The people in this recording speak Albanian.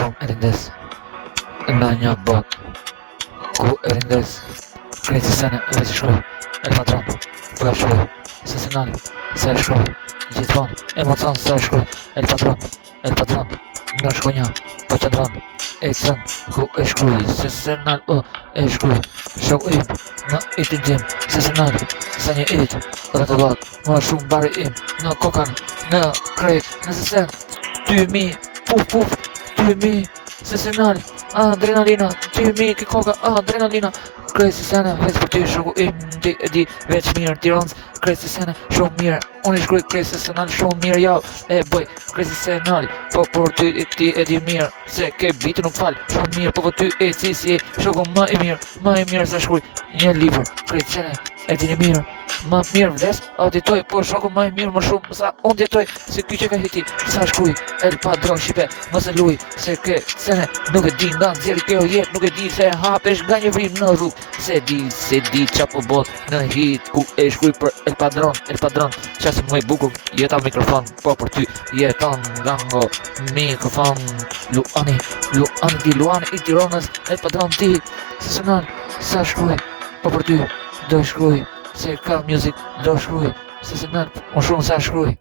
shumë e rindes në një botë ku e rindes krejtë sene e veç shkruaj El Patron, po e shkruaj sesional, se e shkruaj gjithmonë emocion se e shkruaj El Patron, nga shkonja po qëndron e cën ku e shkruaj sesional e shkruaj show im në itin tim sesional sa një it rrotullohet më shumë bari im në kokan në krejt në sesen 2000 puf 2000 sesional adrenalina 2000 ki koka adrenalina krejt sesene veç për ty shoku im ti e di veç mirë Tiranës krejt sesene shumë mirë unë i shkruaj krejt sesional shumë mirë javë e bëj krejt sesional po për ty ti e di mirë se ke bitë nuk fal shumë mirë po për ty e si shoku më i mirë se shkruaj një libër krejt sene e dini mirë më mirë vdes auditoj po shoku më i mirë më shumë sa unë jetoj se ky që ka hiti sa shkruaj El Patron shipe mos e luj se ke sene nuk e di nga nxjerri kjo jetë nuk e di se hapesh nga një vrim në rrugë se di qa po bot në hit ku e shkruaj për El Patron qa se më i bukur jeta mikrofon po për ty jeton nga ngo mikrofon Luani i Tiranës El Patron ti sesional sa shkruaj po për ty do shkruaj se ka music do shkruaj sesional më shumë sa shkruaj